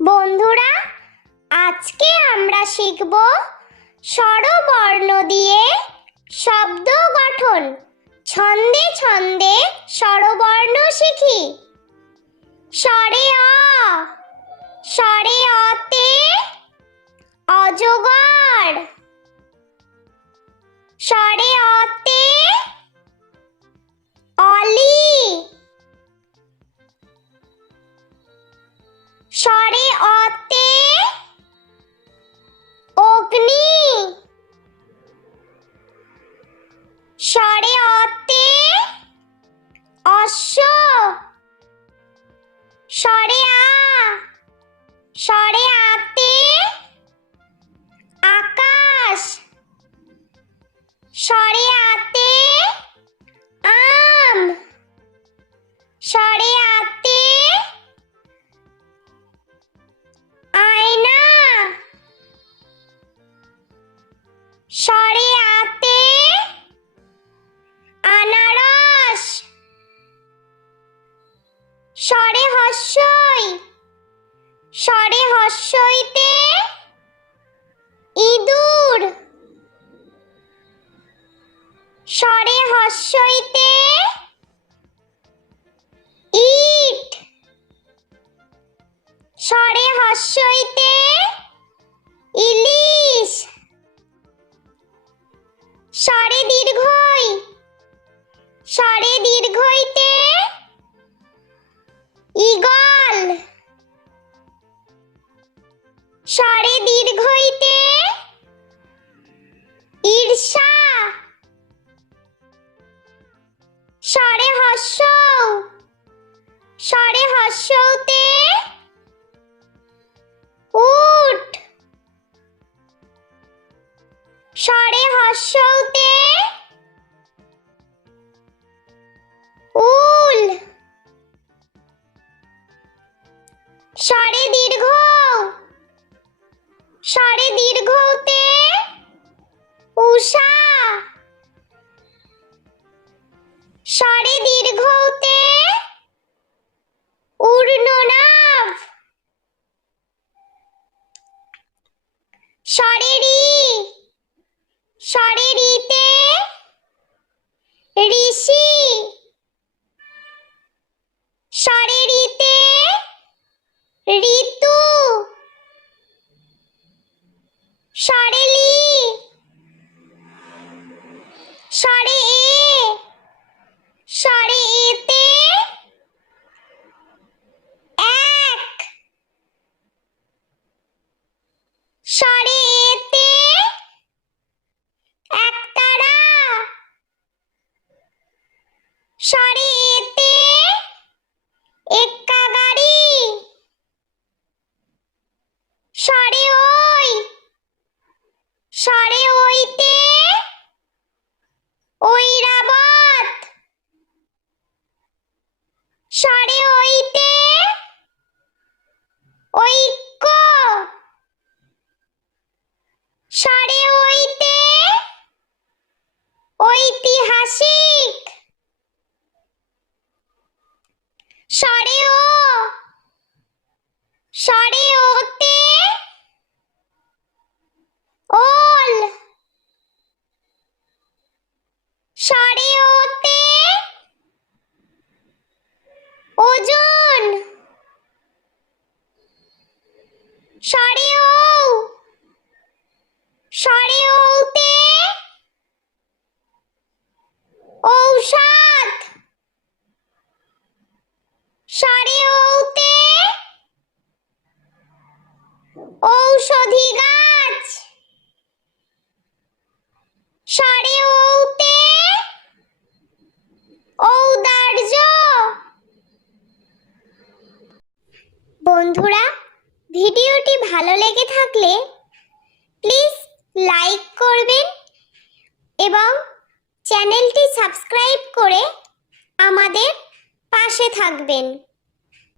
বন্ধুরা, আজকে আমরা শিখব স্বরবর্ণ দিয়ে শব্দ গঠন। ছন্দে ছন্দে স্বরবর্ণ শিখি। স্বরে অ, স্বরে অতে অজগর। স্বরে অতে অলি। স্বরে অতে অগ্নি। স্বরে অতে অশ্ব। স্বরে আ, স্বরে আতে আকাশ। স্বরে আতে আম। স্বরে আতে আয়না। স্বরে আতে আনারস। স্বরে হস্যই, স্বরে হস্যইতে ইঁদুর। স্বরে হস্যইতে ইট। স্বরে হস্যইতে ইলিশ। স্বরে দীর্ঘই, স্বরে দীর্ঘইতে ঈগল। স্বরে দীর্ঘইতে ঈর্ষা। স্বরে হস্যৌ, স্বরে হস্যৌতে উট। স্বরে হস্যৌতে উল। স্বরে দীর্ঘ, স্বরে দীর্ঘতে উষা। স্বরে দীর্ঘতে ঊর্ধ্বনাভ। স্বরে রি, স্বরে রিতে ঋষি। স্বরে রিতে ঋতু। স্বরে লি, স্বরে এ, স্বরে এতে এক। স্বরে এতে একতারা। স্বরে এতে এক্কা গাড়ি। স্বরে ওই, স্বরে ওইতে ঐরাবত। স্বরে ওইতে ঐক্য। স্বরে ওইতে ঐতিহাসিক। স্বরে ও, স্বরে ওতে ওল। স্বরে ওতে ওজন। স্বরে ঔ, স্বরে ঔতে ঔষধ। স্বরে ঔতে ঔষধি গাছ। স্বরে ঔতে ঔদার্য। বন্ধুরা, ভিডিওটি ভালো লেগে থাকলে প্লিজ লাইক করবেন এবং চ্যানেলটি সাবস্ক্রাইব করে আমাদের পাশে থাকবেন।